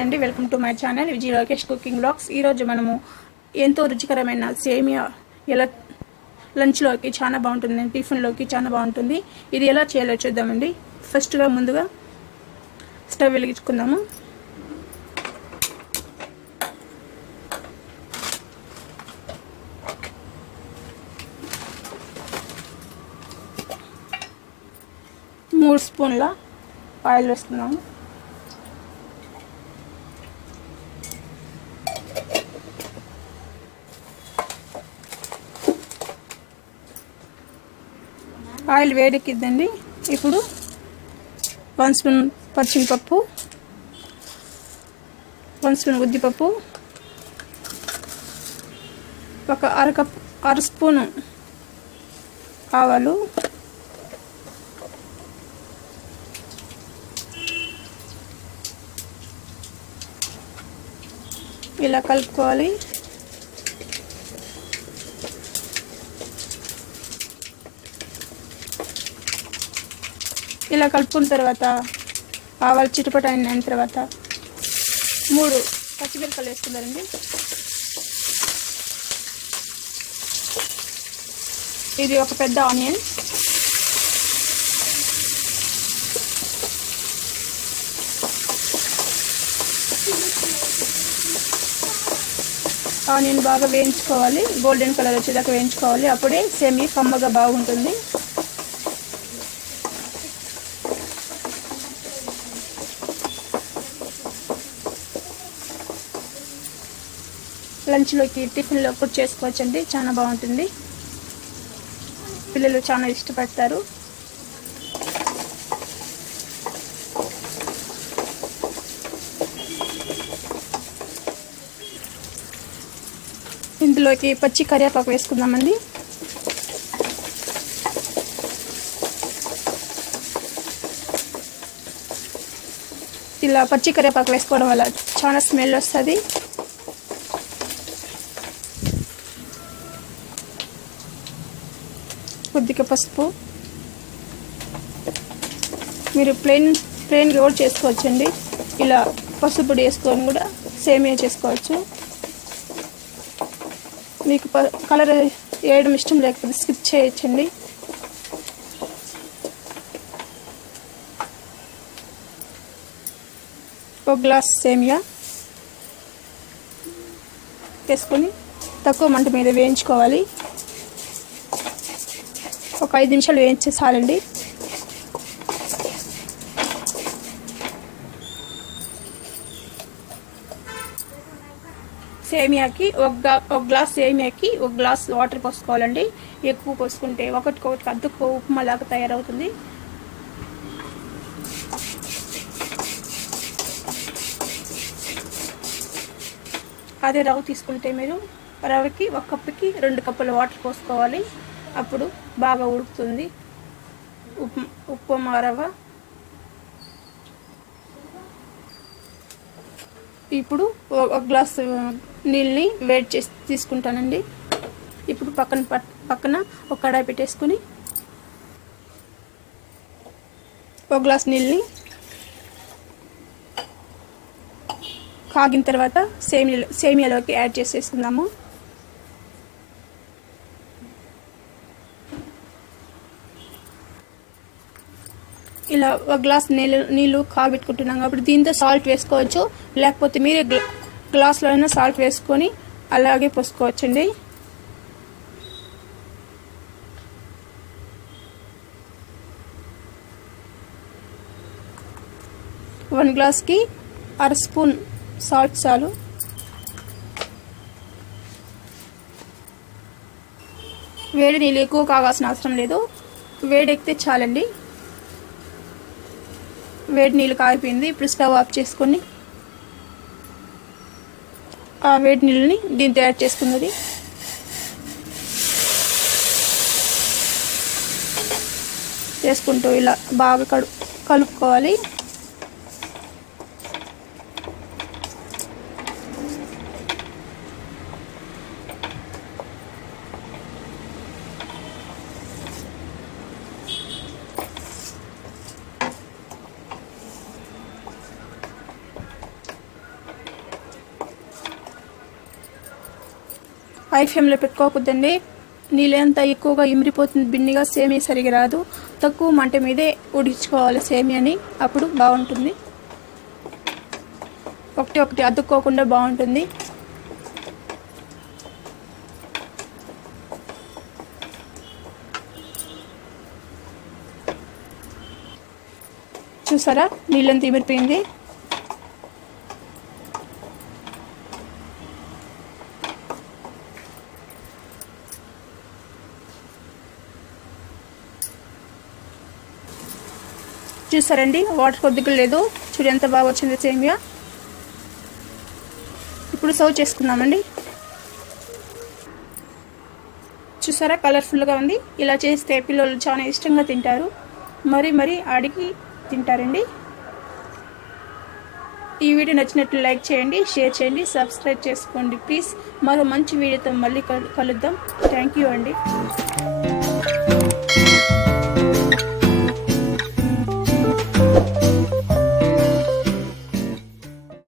అండి, welcome to my channel Vijay Lokesh cooking blogs. ఈరోజు మనము ఎంతో రుచికరమైన సేమియా ఎలా లంచ్లోకి చాలా బాగుంటుంది, టిఫిన్లోకి చాలా బాగుంటుంది. ఇది ఎలా చేయాలో చూద్దామండి. ముందుగా స్టవ్ వెలిగించుకుందాము. మూడు స్పూన్ల ఆయిల్ వేసుకుందాము. ఆయిల్ వేడెక్కిద్దండి. ఇప్పుడు 1 స్పూన్ పచ్చిమిరపప్పు, 1 స్పూన్ ఉద్దిపప్పు, ఒక అర స్పూను ఆవాలు, ఇలా కలుపుకోవాలి. ఇలా కలుపుకున్న తర్వాత ఆవాలు చిటపట అయిన తర్వాత 3 పచ్చిమిరపకాయలు వేసుకున్నారండి. ఇది ఒక పెద్ద ఆనియన్, బాగా వేయించుకోవాలి. గోల్డెన్ కలర్ వచ్చేదాకా వేయించుకోవాలి. అప్పుడే సేమియా కమ్మగా బాగుంటుంది. లంచ్లోకి టిఫిన్లో కూడా చేసుకోవచ్చండి, చాలా బాగుంటుంది. పిల్లలు చాలా ఇష్టపడతారు. ఇందులోకి పచ్చి కరివేపాకు వేసుకుందామండి. ఇలా పచ్చి కరివేపాకు వేసుకోవడం వల్ల చాలా స్మెల్ వస్తుంది. కొద్దిగా పసుపు, మీరు ప్లెయిన్గా కూడా చేసుకోవచ్చండి. ఇలా పసుపు పొడి వేసుకొని కూడా సేమియా చేసుకోవచ్చు. మీకు కలర్ వేయడం ఇష్టం లేకపోతే స్కిప్ చేయొచ్చండి. ఒక గ్లాస్ సేమియా వేసుకొని తక్కువ మంట మీద వేయించుకోవాలి. ఒక 5 నిమిషాలు వేయించే చాలండి. సేమియాకి ఒక గ్లాస్ సేమియాకి 1 గ్లాస్ వాటర్ పోసుకోవాలండి. ఎక్కువ పోసుకుంటే ఒకటికొకటి అద్దుకు ఉప్మా లాగా తయారవుతుంది. అదే రవ్వ తీసుకుంటే మీరు రవ్వకి 1 కప్పుకి 2 కప్పుల వాటర్ పోసుకోవాలి. అప్పుడు బాగా ఉడుకుతుంది ఉప్మా రవ్వ. ఇప్పుడు 1 గ్లాసు నీళ్ళని వేడి చేసి తీసుకుంటానండి. ఇప్పుడు పక్కన ఒక కడాయి పెట్టేసుకుని 1 గ్లాస్ నీళ్ళని కాగిన తర్వాత సేమియాలోకి యాడ్ చేసేసుకుందాము. ఇలా 1 గ్లాస్ నీళ్ళు కాగబెట్టుకుంటున్నాం కాబట్టి దీంతో సాల్ట్ వేసుకోవచ్చు. లేకపోతే మీరే గ్లాస్లో అయినా సాల్ట్ వేసుకొని అలాగే పోసుకోవచ్చండి. వన్ గ్లాస్కి అర స్పూన్ సాల్ట్ చాలు. వేడి నీళ్ళు ఎక్కువ కావాల్సిన అవసరం లేదు, వేడెక్కితే చాలండి. వేడి నీళ్ళు కాగిపోయింది. ఇప్పుడు స్టవ్ ఆఫ్ చేసుకొని ఆ వేడి నీళ్ళని దీంతో యాడ్ చేసుకున్నది. చేసుకుంటూ ఇలా బాగా కలుపుకోవాలి. హై ఫ్లేమ్లో పెట్టుకోకూడదండి. నీళ్ళంతా ఎక్కువగా ఇమిరిపోతుంది, బిన్నిగా సేమియా సరిగా రాదు. తక్కువ మంట మీదే ఉడికించుకోవాలి సేమియాని, అప్పుడు బాగుంటుంది. ఒకటి అతుక్కోకుండా బాగుంటుంది. చూసారా నీళ్ళంతా ఇమిరిపోయింది. చూసారండి వాటర్ కొద్దిగా లేదు, చూడు ఎంత బాగా వచ్చింది సేమియా. ఇప్పుడు సర్వ్ చేసుకుందామండి. చూసారా కలర్ఫుల్గా ఉంది. ఇలా చేస్తే పిల్లలు చాలా ఇష్టంగా తింటారు, మరీ అడిగి తింటారండి. ఈ వీడియో నచ్చినట్లు లైక్ చేయండి, షేర్ చేయండి, సబ్స్క్రైబ్ చేసుకోండి ప్లీజ్. మరో మంచి వీడియోతో మళ్ళీ కలుద్దాం. థ్యాంక్ యూ అండి.